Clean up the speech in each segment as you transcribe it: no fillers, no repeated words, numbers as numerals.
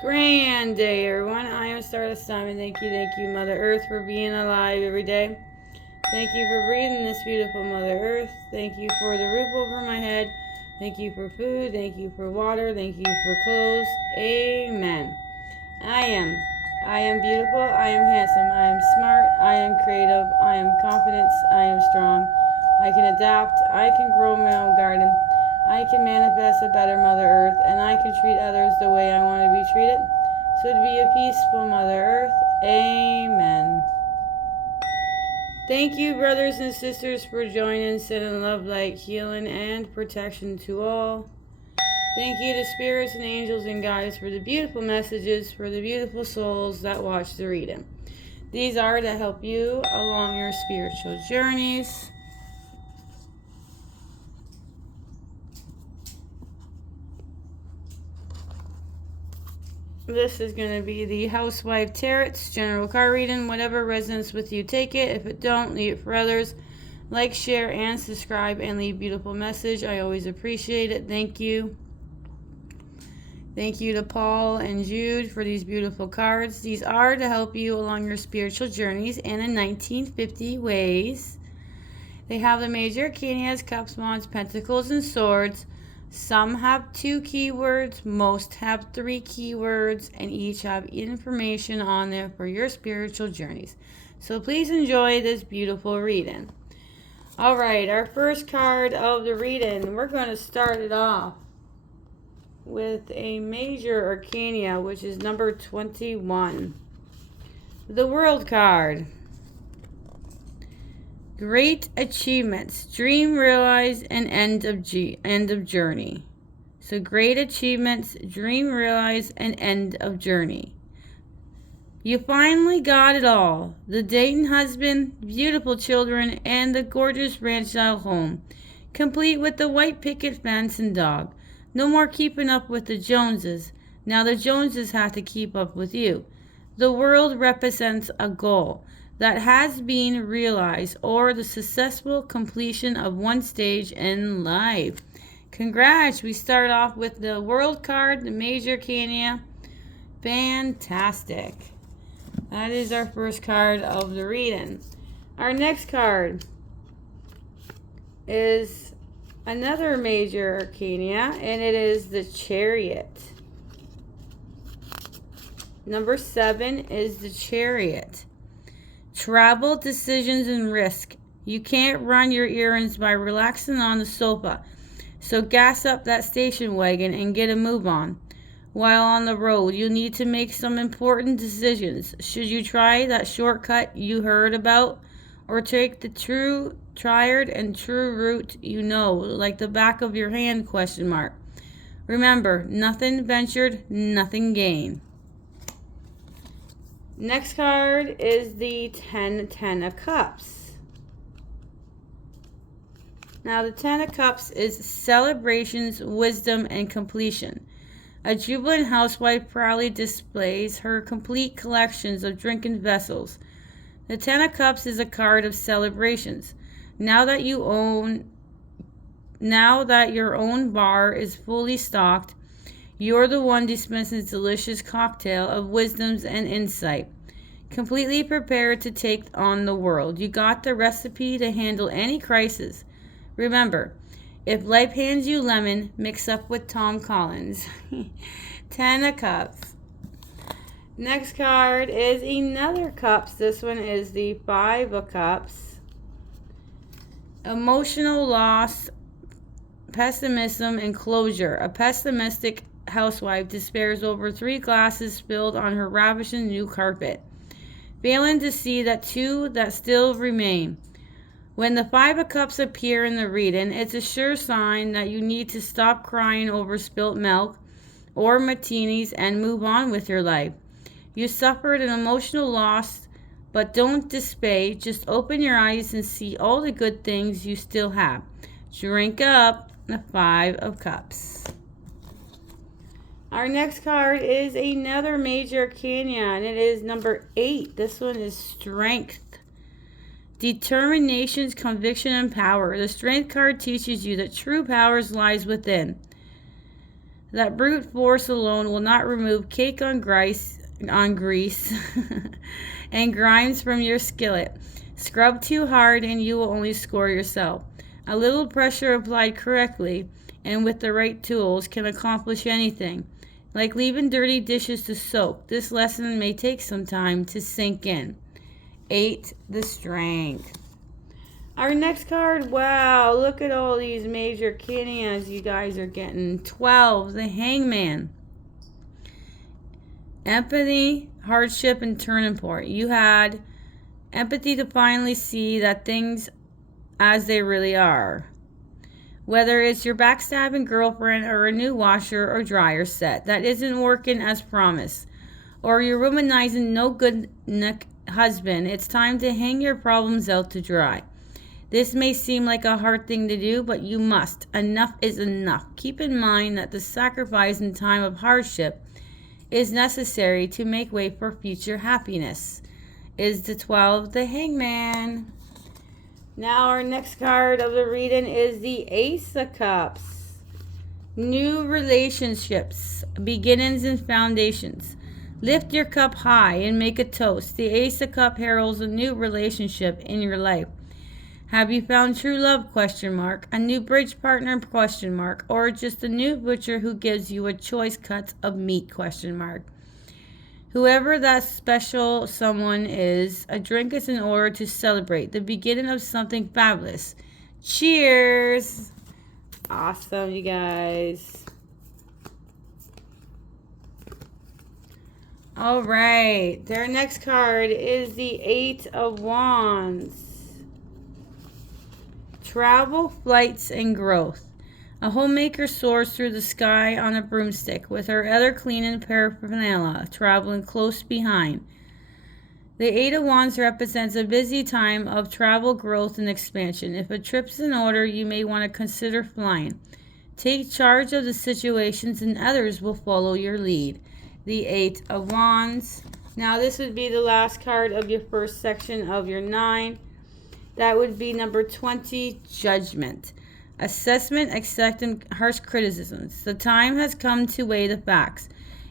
Grand day, everyone. I am Stardust Simon. Thank you, Mother Earth, for being alive every day. Thank you for breathing this beautiful Mother Earth. Thank you for the roof over my head. Thank you for food. Thank you for water. Thank you for clothes. Amen. I am. I am beautiful. I am handsome. I am smart. I am creative. I am confident. I am strong. I can adapt. I can grow my own garden. I can manifest a better Mother Earth, and I can treat others the way I want to be treated. So to be a peaceful Mother Earth. Amen. Thank you, brothers and sisters, for joining, sending love, light, healing, and protection to all. Thank you to spirits and angels and guides for the beautiful messages for the beautiful souls that watch the reading. These are to help you along your spiritual journeys. This is going to be the Housewife Tarot's general card reading. Whatever resonates with you, take it. If it don't, leave it for others. Like, share, and subscribe, and leave a beautiful message. I always appreciate it. Thank you. Thank you to Paul and Jude for these beautiful cards. These are to help you along your spiritual journeys and in 1950 ways. They have the major arcana as Cups, Wands, Pentacles, and Swords. Some have 2 keywords, most have 3 keywords, and each have information on there for your spiritual journeys. So please enjoy this beautiful reading. All right, our first card of the reading, we're going to start it off with a major arcana, which is number 21. The World card. Great achievements, dream realized, and end of journey. So great achievements, dream realized, and end of journey. You finally got it all. The Dayton husband, beautiful children, and the gorgeous ranch-style home. Complete with the white picket fence and dog. No more keeping up with the Joneses. Now the Joneses have to keep up with you. The world represents a goal that has been realized or the successful completion of one stage in life. Congrats! We start off with the World card, the major arcana. Fantastic. That is our first card of the reading. Our next card is another major arcana, and it is the Chariot. Number 7 is the Chariot. Travel, decisions, and risk. You can't run your errands by relaxing on the sofa. So gas up that station wagon and get a move on. While on the road, you'll need to make some important decisions. Should you try that shortcut you heard about, or take the tried and true route you know, like the back of your hand, ? Remember, nothing ventured, nothing gained. Next card is the 10 of Cups. Now the 10 of Cups is celebrations, wisdom, and completion. A jubilant housewife proudly displays her complete collections of drinking vessels. The 10 of Cups is a card of celebrations. Now that your own bar is fully stocked, you're the one dispensing this delicious cocktail of wisdoms and insight. Completely prepared to take on the world. You got the recipe to handle any crisis. Remember, if life hands you lemon, mix up with Tom Collins. 10 of Cups. Next card is another Cups. This one is the 5 of Cups. Emotional loss, pessimism, and closure. A pessimistic housewife despairs over 3 glasses spilled on her ravishing new carpet, failing to see that 2 that still remain. When the 5 of Cups appear in the reading, it's a sure sign that you need to stop crying over spilt milk or martinis and move on with your life. You suffered an emotional loss, but don't despair. Just open your eyes and see all the good things you still have. Drink up. The 5 of Cups. Our next card is another major arcana, and it is number 8. This one is Strength. Determination, conviction, and power. The Strength card teaches you that true power lies within. that brute force alone will not remove cake on grease and grimes from your skillet. Scrub too hard and you will only score yourself. A little pressure applied correctly and with the right tools can accomplish anything. Like leaving dirty dishes to soak, this lesson may take some time to sink in. 8. The Strength. Our next card, wow, look at all these major canyons you guys are getting. 12. The Hangman. Empathy, hardship, and turning point. You had empathy to finally see that things as they really are. Whether it's your backstabbing girlfriend or a new washer or dryer set that isn't working as promised, or your womanizing no good husband, it's time to hang your problems out to dry. This may seem like a hard thing to do, but you must. Enough is enough. Keep in mind that the sacrifice in time of hardship is necessary to make way for future happiness. Is the 12 the Hangman? Now our next card of the reading is the Ace of Cups. New relationships, beginnings and foundations. Lift your cup high and make a toast. The Ace of Cups heralds a new relationship in your life. Have you found true love? A new bridge partner? Or just a new butcher who gives you a choice cut of meat? Whoever that special someone is, a drink is in order to celebrate the beginning of something fabulous. Cheers! Awesome, you guys. All right, their next card is the 8 of Wands. Travel, flights, and growth. A homemaker soars through the sky on a broomstick with her other cleaning paraphernalia traveling close behind. The 8 of Wands represents a busy time of travel, growth, and expansion. If a trip's in order, you may want to consider flying. Take charge of the situations and others will follow your lead. The 8 of Wands. Now this would be the last card of your first section of your 9. That would be number 20, Judgment. Assessment, accepting harsh criticisms. The time has come to weigh the facts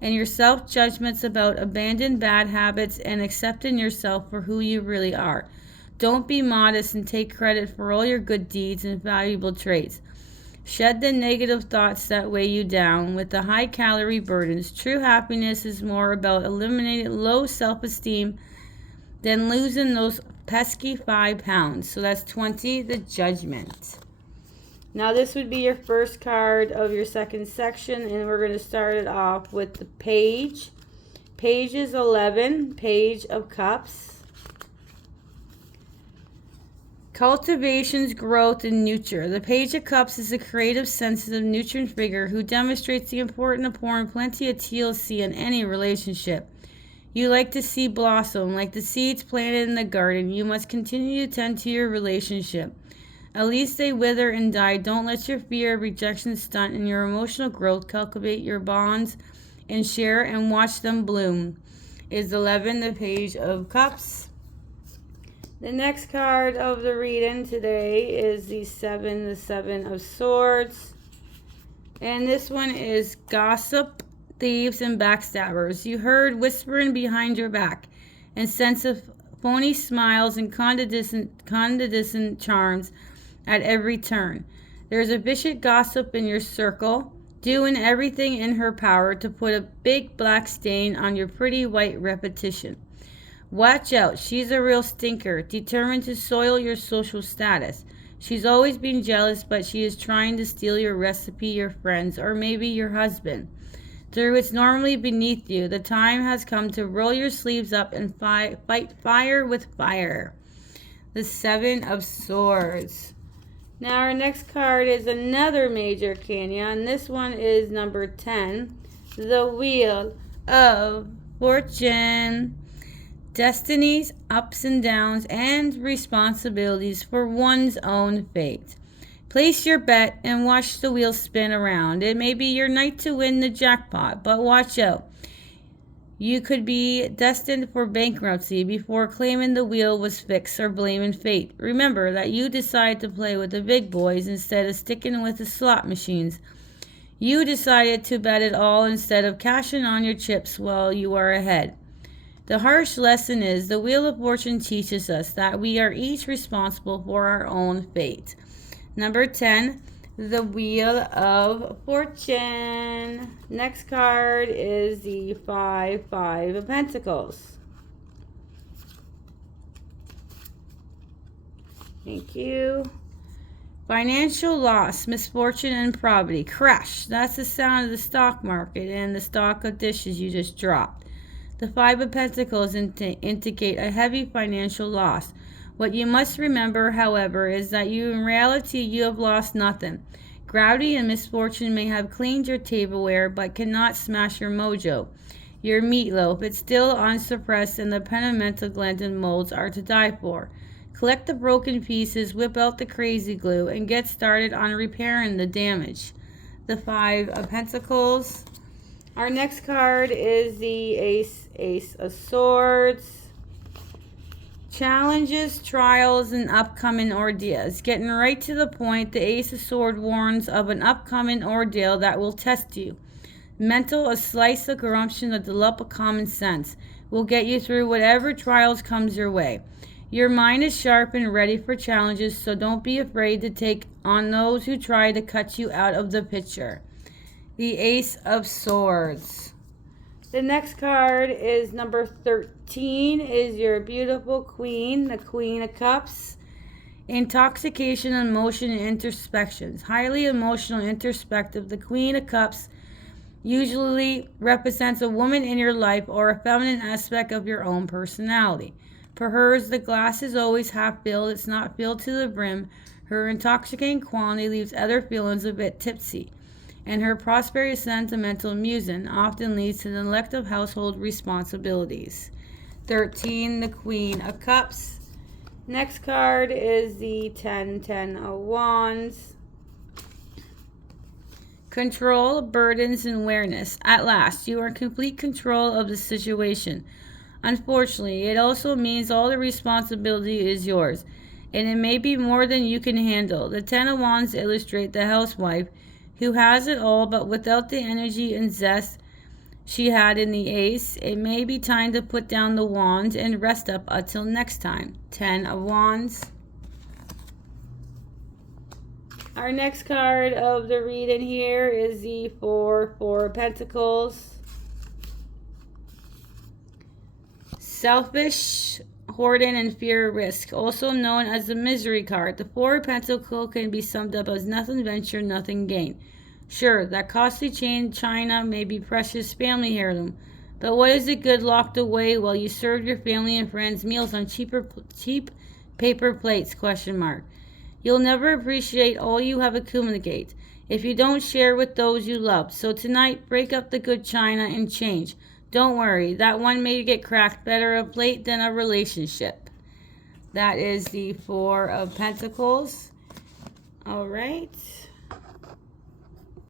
and your self-judgments about abandoned bad habits and accepting yourself for who you really are. Don't be modest and take credit for all your good deeds and valuable traits. Shed the negative thoughts that weigh you down with the high-calorie burdens. True happiness is more about eliminating low self-esteem than losing those pesky 5 pounds. So that's 20, the Judgment. Now this would be your first card of your second section, and we're going to start it off with the Page. Page is 11, Page of Cups. Cultivations, growth, and nurture. The Page of Cups is a creative, sensitive, nurturing figure who demonstrates the importance of pouring plenty of TLC in any relationship. You like to see blossom, like the seeds planted in the garden. You must continue to tend to your relationship. At least they wither and die. Don't let your fear of rejection stunt in your emotional growth. Cultivate your bonds and share and watch them bloom. Is 11, the Page of Cups. The next card of the reading today is the 7 of Swords. And this one is Gossip, Thieves, and Backstabbers. You heard whispering behind your back and sense of phony smiles and condescending charms at every turn. There's a vicious gossip in your circle, doing everything in her power to put a big black stain on your pretty white reputation. Watch out, she's a real stinker, determined to soil your social status. She's always been jealous, but she is trying to steal your recipe, your friends, or maybe your husband. Though it's normally beneath you, the time has come to roll your sleeves up and fight fire with fire. The 7 of Swords. Now our next card is another major canyon. This one is number 10, the Wheel of Fortune. Destinies, ups and downs, and responsibilities for one's own fate. Place your bet and watch the wheel spin around. It may be your night to win the jackpot, but watch out. You could be destined for bankruptcy before claiming the wheel was fixed or blaming fate. Remember that you decide to play with the big boys instead of sticking with the slot machines. You decided to bet it all instead of cashing on your chips while you are ahead. The harsh lesson is the Wheel of Fortune teaches us that we are each responsible for our own fate. Number 10, the Wheel of Fortune. Next card is the Five of Pentacles. Thank you. Financial loss, misfortune, and poverty. Crash. That's the sound of the stock market and the stock of dishes you just dropped. The Five of Pentacles indicate a heavy financial loss. What you must remember, however, is that in reality you have lost nothing. Gravity and misfortune may have cleaned your tableware, but cannot smash your mojo. Your meatloaf, it's still unsuppressed, and the penimental gland and molds are to die for. Collect the broken pieces, whip out the crazy glue, and get started on repairing the damage. The Five of Pentacles. Our next card is the Ace of Swords. Challenges, trials, and upcoming ordeals. Getting right to the point, the Ace of Swords warns of an upcoming ordeal that will test you. Mental, a slice of corruption, a dollop of common sense will get you through whatever trials comes your way. Your mind is sharp and ready for challenges, so don't be afraid to take on those who try to cut you out of the picture. The Ace of Swords. The next card is number 13, is your beautiful Queen, the Queen of Cups. Intoxication, emotion, and introspections. Highly emotional, introspective. The Queen of Cups usually represents a woman in your life or a feminine aspect of your own personality. For hers, the glass is always half filled. It's not filled to the brim. Her intoxicating quality leaves other feelings a bit tipsy. And her prosperity, sentimental musing often leads to the neglect of household responsibilities. 13, the Queen of Cups. Next card is the 10 of Wands. Control, burdens, and awareness. At last, you are in complete control of the situation. Unfortunately, it also means all the responsibility is yours, and it may be more than you can handle. The 10 of Wands illustrate the housewife who has it all but without the energy and zest she had in the Ace. It may be time to put down the wands and rest up until next time. 10 of Wands. Our next card of the reading here is the Four of Pentacles. Selfish, hoarding, and fear of risk, also known as the Misery card. The Four of Pentacles can be summed up as nothing venture, nothing gain. Sure, that costly chain china may be precious family heirloom, but what is it good locked away while you serve your family and friends meals on cheap paper plates? You'll never appreciate all you have accumulated if you don't share with those you love. So tonight, break up the good china and change. Don't worry, that one may get cracked. Better a plate than a relationship. That is the Four of Pentacles. All right.